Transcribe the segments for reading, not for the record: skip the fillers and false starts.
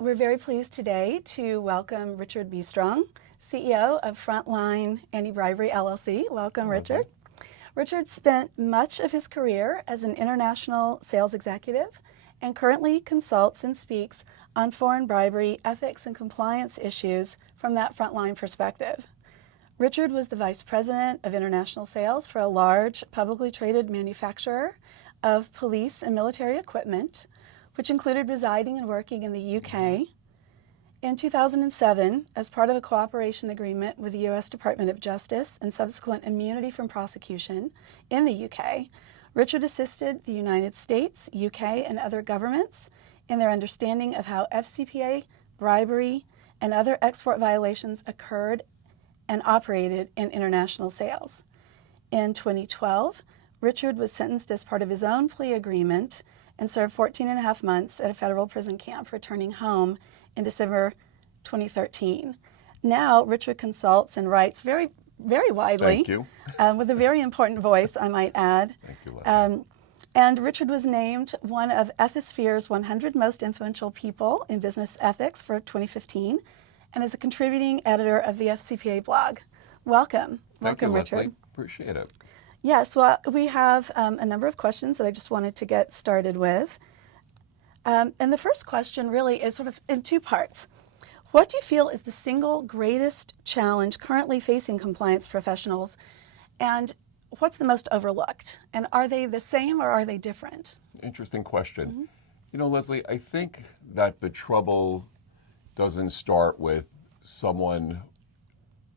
We're very pleased today to welcome Richard Bistrong, CEO of Frontline Anti-Bribery LLC. Welcome, Richard. Richard spent much of his career as an international sales executive and currently consults and speaks on foreign bribery, ethics, and compliance issues from that frontline perspective. Richard was the Vice President of International Sales for a large publicly traded manufacturer of police and military equipment, which included residing and working in the UK. In 2007, as part of a cooperation agreement with the U.S. Department of Justice and subsequent immunity from prosecution in the UK, Richard assisted the United States, UK, and other governments in their understanding of how FCPA, bribery, and other export violations occurred and operated in international sales. In 2012, Richard was sentenced as part of his own plea agreement and served 14 and a half months at a federal prison camp, returning home in December 2013. Now, Richard consults and writes very widely. Thank you. With a very important voice, I might add. Thank you, Leslie. And Richard was named one of Ethisphere's 100 most influential people in business ethics for 2015 and is a contributing editor of the FCPA Blog. Welcome. Thank you, Richard. Leslie. Appreciate it. Yes, well, we have a number of questions that I just wanted to get started with. And the first question really is sort of in two parts. What do you feel is the single greatest challenge currently facing compliance professionals, and what's the most overlooked? And are they the same or are they different? Interesting question. You know, Leslie, I think that the trouble doesn't start with someone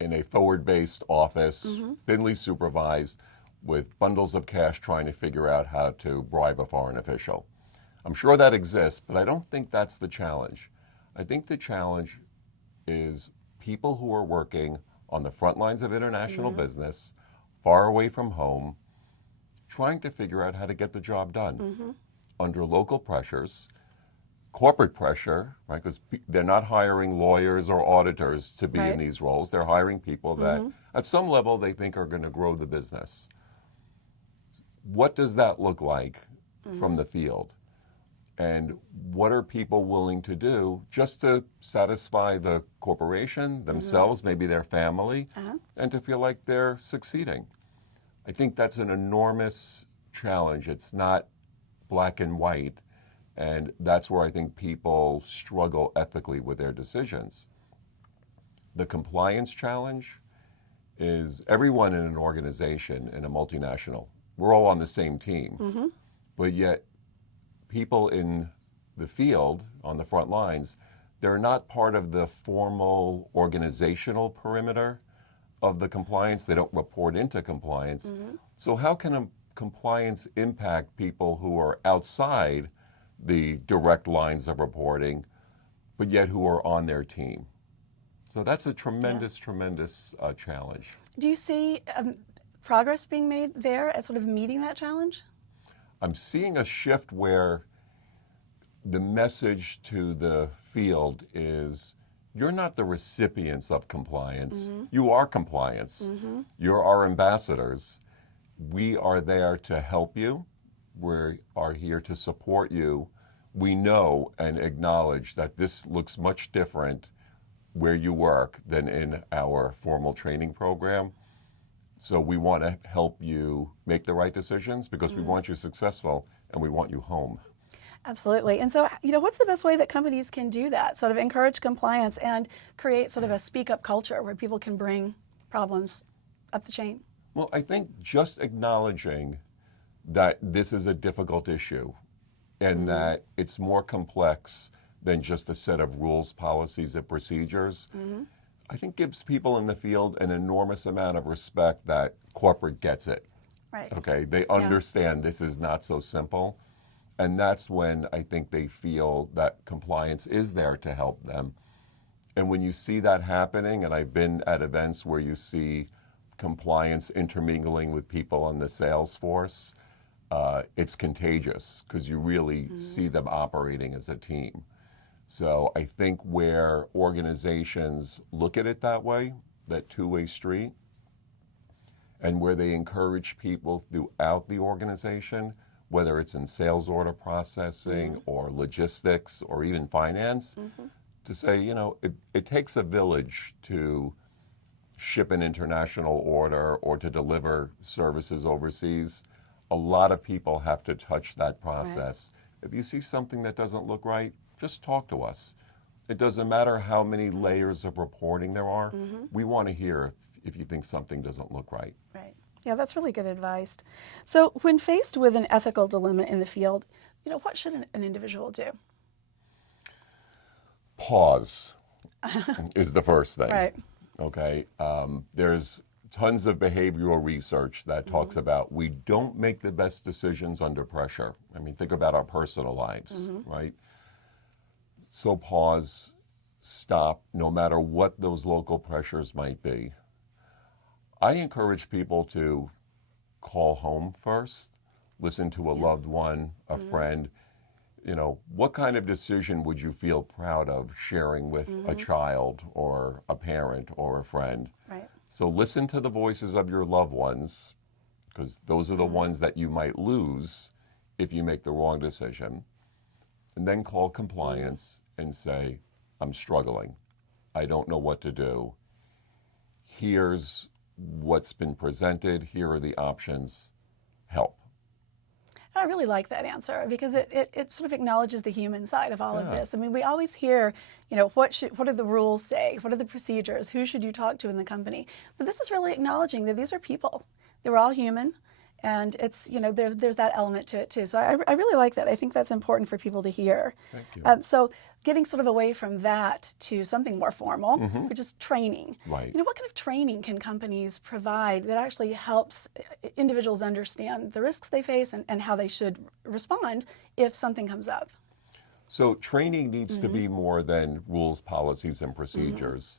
in a forward-based office, thinly supervised, with bundles of cash trying to figure out how to bribe a foreign official. I'm sure that exists, but I don't think that's the challenge. I think the challenge is people who are working on the front lines of international business, far away from home, trying to figure out how to get the job done under local pressures, corporate pressure, right? Because they're not hiring lawyers or auditors to be in these roles. They're hiring people that at some level they think are going to grow the business. What does that look like from the field? And what are people willing to do just to satisfy the corporation, themselves, maybe their family, and to feel like they're succeeding? I think that's an enormous challenge. It's not black and white, and that's where I think people struggle ethically with their decisions. The compliance challenge is everyone in an organization, in a multinational, we're all on the same team, but yet people in the field, on the front lines, they're not part of the formal organizational perimeter of the compliance. They don't report into compliance. So how can a compliance impact people who are outside the direct lines of reporting, but yet who are on their team? So that's a tremendous challenge. Do you see progress being made there at sort of meeting that challenge? I'm seeing a shift where the message to the field is you're not the recipients of compliance. You are compliance. You're our ambassadors. We are there to help you. We are here to support you. We know and acknowledge that this looks much different where you work than in our formal training program. So we want to help you make the right decisions because we want you successful and we want you home. Absolutely. And so, what's the best way that companies can do that, sort of encourage compliance and create sort of a speak-up culture where people can bring problems up the chain? Well, I think just acknowledging that this is a difficult issue and that it's more complex than just a set of rules, policies, and procedures, I think gives people in the field an enormous amount of respect that corporate gets it. Right. Okay, they understand this is not so simple. And that's when I think they feel that compliance is there to help them. And when you see that happening, and I've been at events where you see compliance intermingling with people on the sales force, it's contagious because you really see them operating as a team. So I think where organizations look at it that way, that two-way street, and where they encourage people throughout the organization, whether it's in sales order processing or logistics or even finance, to say, it takes a village to ship an international order or to deliver services overseas. A lot of people have to touch that process. Right. If you see something that doesn't look right, just talk to us. It doesn't matter how many layers of reporting there are. We want to hear if you think something doesn't look right. Right. Yeah, that's really good advice. So when faced with an ethical dilemma in the field, what should an individual do? Pause is the first thing. Right. Okay. There's tons of behavioral research that talks about we don't make the best decisions under pressure. I mean, think about our personal lives, right? So pause, stop, no matter what those local pressures might be. I encourage people to call home first, listen to a loved one, a friend. What kind of decision would you feel proud of sharing with a child or a parent or a friend? Right. So listen to the voices of your loved ones, because those are the ones that you might lose if you make the wrong decision. And then call compliance and say, I'm struggling. I don't know what to do. Here's what's been presented. Here are the options. Help. I really like that answer because it sort of acknowledges the human side of all of this. I mean, we always hear, what do the rules say? What are the procedures? Who should you talk to in the company? But this is really acknowledging that these are people. They're all human. And it's, there's that element to it too. So I really like that. I think that's important for people to hear. Thank you. So getting sort of away from that to something more formal, which is training. Right. What kind of training can companies provide that actually helps individuals understand the risks they face and how they should respond if something comes up? So training needs to be more than rules, policies, and procedures.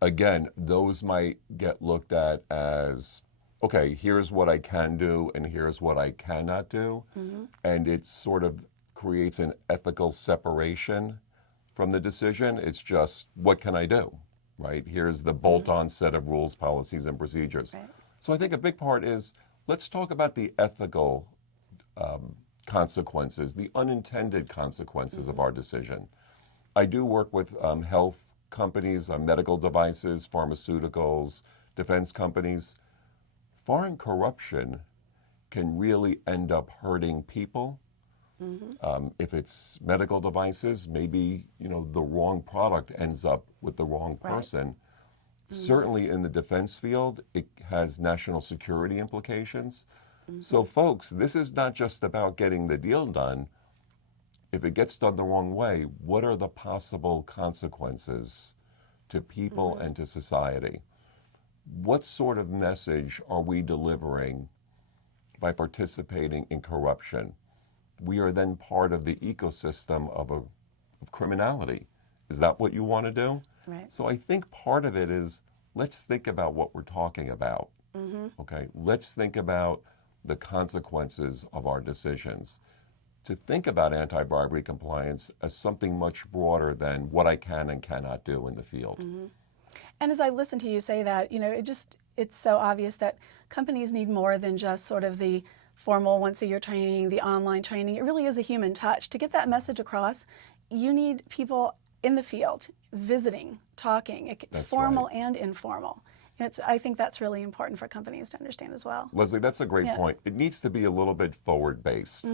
Again, those might get looked at as, okay, here's what I can do and here's what I cannot do. And it sort of creates an ethical separation from the decision. It's just, what can I do, right? Here's the bolt-on set of rules, policies, and procedures. Right. So I think a big part is, let's talk about the ethical consequences, the unintended consequences of our decision. I do work with health companies, medical devices, pharmaceuticals, defense companies. Foreign corruption can really end up hurting people. If it's medical devices, maybe the wrong product ends up with the wrong person. Right. Certainly in the defense field, it has national security implications. So folks, this is not just about getting the deal done. If it gets done the wrong way, what are the possible consequences to people and to society? What sort of message are we delivering by participating in corruption? We are then part of the ecosystem of criminality. Is that what you want to do? Right. So I think part of it is, let's think about what we're talking about. Okay, let's think about the consequences of our decisions. To think about anti-bribery compliance as something much broader than what I can and cannot do in the field. And as I listen to you say that, it's so obvious that companies need more than just sort of the formal once-a-year training, the online training. It really is a human touch. To get that message across, you need people in the field, visiting, talking, formal and informal. And I think that's really important for companies to understand as well. Leslie, that's a great point. It needs to be a little bit forward-based.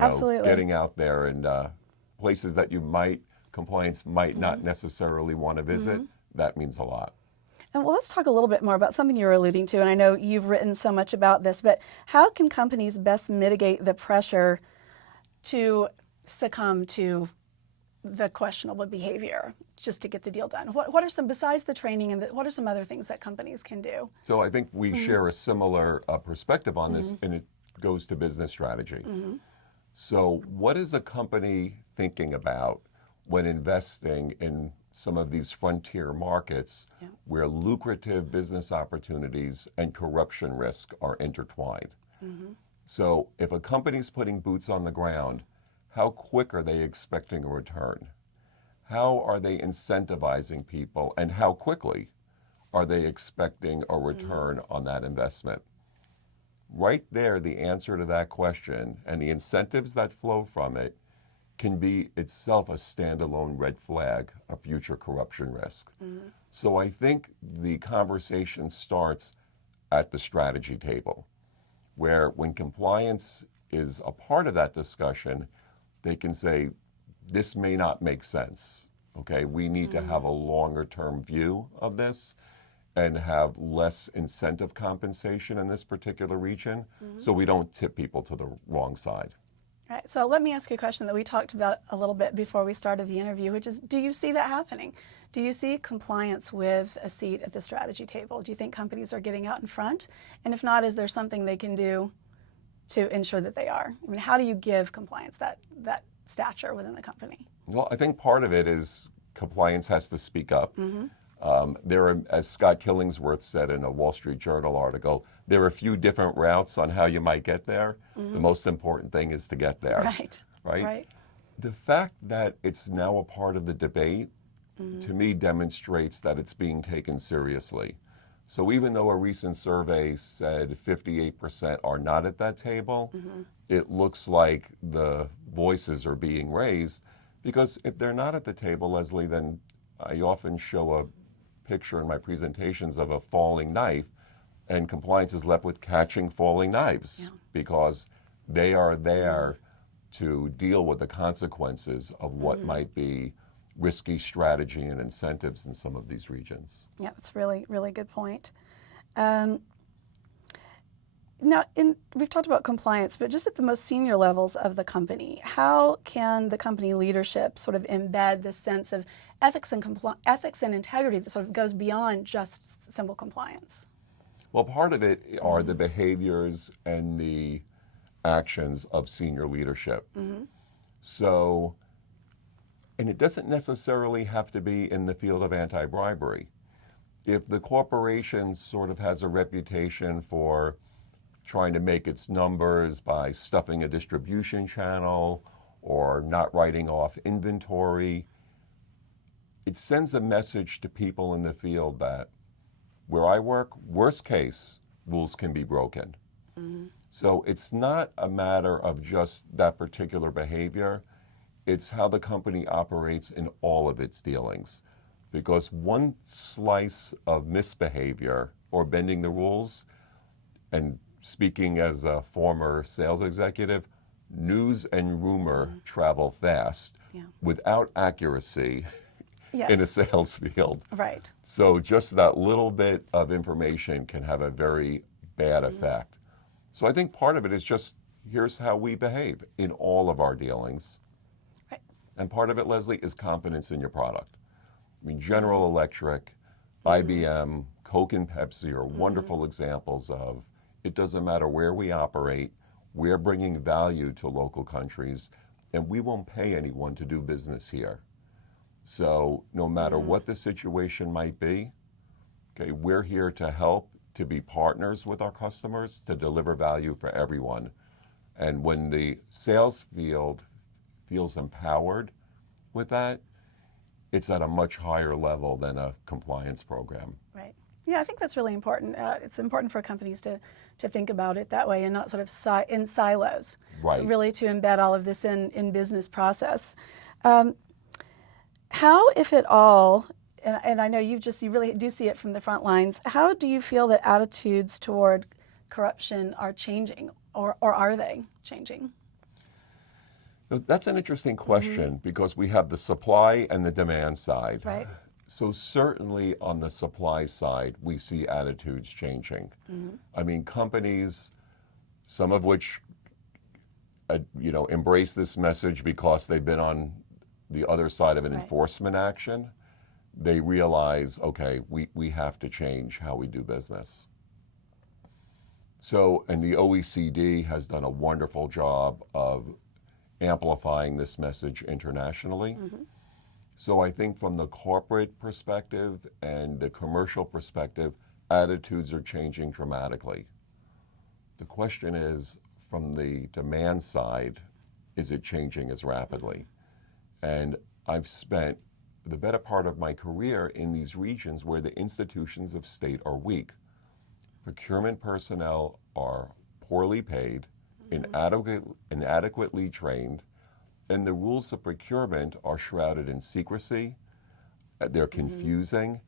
Absolutely. Getting out there and places that compliance might not necessarily want to visit, that means a lot. And let's talk a little bit more about something you were alluding to, and I know you've written so much about this, but how can companies best mitigate the pressure to succumb to the questionable behavior just to get the deal done? What are some, besides the training, and what are some other things that companies can do? So I think we share a similar perspective on this, and it goes to business strategy. So what is a company thinking about when investing in some of these frontier markets where lucrative business opportunities and corruption risk are intertwined? So if a company's putting boots on the ground, how quick are they expecting a return? How are they incentivizing people, and how quickly are they expecting a return on that investment? right there, the answer to that question and the incentives that flow from it can be itself a standalone red flag of future corruption risk. So I think the conversation starts at the strategy table, where when compliance is a part of that discussion, they can say, this may not make sense. Okay, we need to have a longer term view of this and have less incentive compensation in this particular region so we don't tip people to the wrong side. All right, so let me ask you a question that we talked about a little bit before we started the interview, which is, do you see that happening? Do you see compliance with a seat at the strategy table? Do you think companies are getting out in front? And if not, is there something they can do to ensure that they are? I mean, how do you give compliance that stature within the company? Well, I think part of it is compliance has to speak up. There are, as Scott Killingsworth said in a Wall Street Journal article, there are a few different routes on how you might get there. The most important thing is to get there. Right? The fact that it's now a part of the debate, to me, demonstrates that it's being taken seriously. So even though a recent survey said 58% are not at that table, it looks like the voices are being raised, because if they're not at the table, Leslie, then I often show a picture in my presentations of a falling knife, and compliance is left with catching falling knives because they are there to deal with the consequences of what might be risky strategy and incentives in some of these regions. Yeah, that's really, really good point. Now, we've talked about compliance, but just at the most senior levels of the company, how can the company leadership sort of embed this sense of ethics and integrity that sort of goes beyond just simple compliance? Well, part of it are the behaviors and the actions of senior leadership. So, and it doesn't necessarily have to be in the field of anti-bribery. If the corporation sort of has a reputation for trying to make its numbers by stuffing a distribution channel or not writing off inventory, it sends a message to people in the field that where I work, worst case, rules can be broken. So it's not a matter of just that particular behavior, it's how the company operates in all of its dealings. Because one slice of misbehavior or bending the rules, and speaking as a former sales executive, news and rumor travel fast without accuracy in a sales field. Right. So just that little bit of information can have a very bad effect. So I think part of it is just, here's how we behave in all of our dealings. Right. And part of it, Leslie, is confidence in your product. I mean, General Electric, IBM, Coke and Pepsi are wonderful examples of, it doesn't matter where we operate, we're bringing value to local countries, and we won't pay anyone to do business here. So no matter what the situation might be, okay, we're here to help, to be partners with our customers, to deliver value for everyone. And when the sales field feels empowered with that, it's at a much higher level than a compliance program. Right. Yeah, I think that's really important. It's important for companies to think about it that way and not sort of in silos. Right. Really to embed all of this in business process. How, if at all, and I know you really do see it from the front lines, how do you feel that attitudes toward corruption are changing, or are they changing? That's an interesting question because we have the supply and the demand side. Right. So certainly on the supply side, we see attitudes changing. I mean, companies, some of which embrace this message because they've been on the other side of an enforcement action, they realize, okay, we have to change how we do business. So, and the OECD has done a wonderful job of amplifying this message internationally. So I think from the corporate perspective and the commercial perspective, attitudes are changing dramatically. The question is, from the demand side, is it changing as rapidly? And I've spent the better part of my career in these regions where the institutions of state are weak. Procurement personnel are poorly paid, inadequately trained, and the rules of procurement are shrouded in secrecy. They're confusing.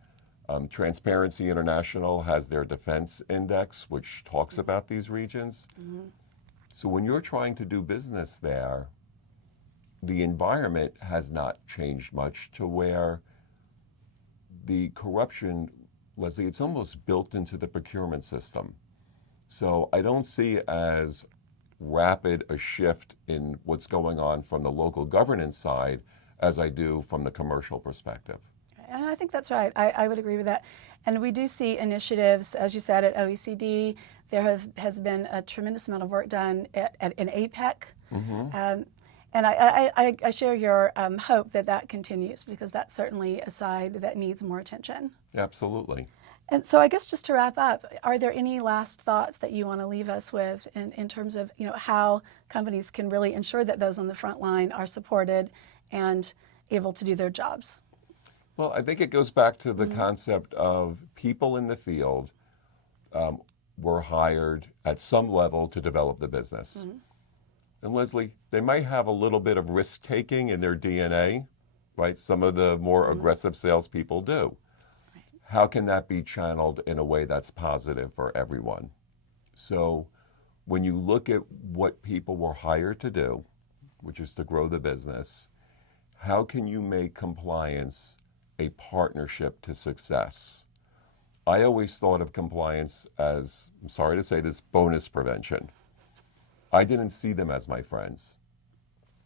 Transparency International has their defense index, which talks about these regions. So when you're trying to do business there, the environment has not changed much to where the corruption, Leslie, it's almost built into the procurement system. So I don't see as rapid a shift in what's going on from the local governance side as I do from the commercial perspective. And I think that's right. I would agree with that. And we do see initiatives, as you said, at OECD. There has been a tremendous amount of work done in APEC. And I share your hope that that continues, because that's certainly a side that needs more attention. Absolutely. And so I guess just to wrap up, are there any last thoughts that you want to leave us with in terms of how companies can really ensure that those on the front line are supported and able to do their jobs? Well, I think it goes back to the concept of people in the field were hired at some level to develop the business. And Leslie, they might have a little bit of risk-taking in their DNA, right? Some of the more aggressive salespeople do. How can that be channeled in a way that's positive for everyone? So when you look at what people were hired to do, which is to grow the business, how can you make compliance a partnership to success? I always thought of compliance as, I'm sorry to say this, bonus prevention. I didn't see them as my friends.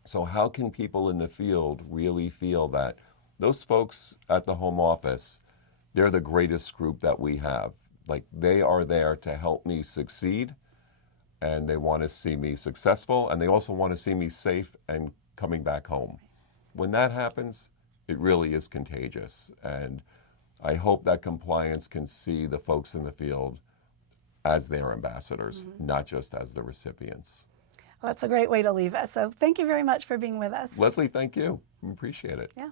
So how can people in the field really feel that those folks at the home office, they're the greatest group that we have? Like, they are there to help me succeed, and they want to see me successful, and they also want to see me safe and coming back home. When that happens, it really is contagious. And I hope that compliance can see the folks in the field as their ambassadors, not just as the recipients. Well, that's a great way to leave us. So thank you very much for being with us. Leslie, thank you. We appreciate it. Yeah.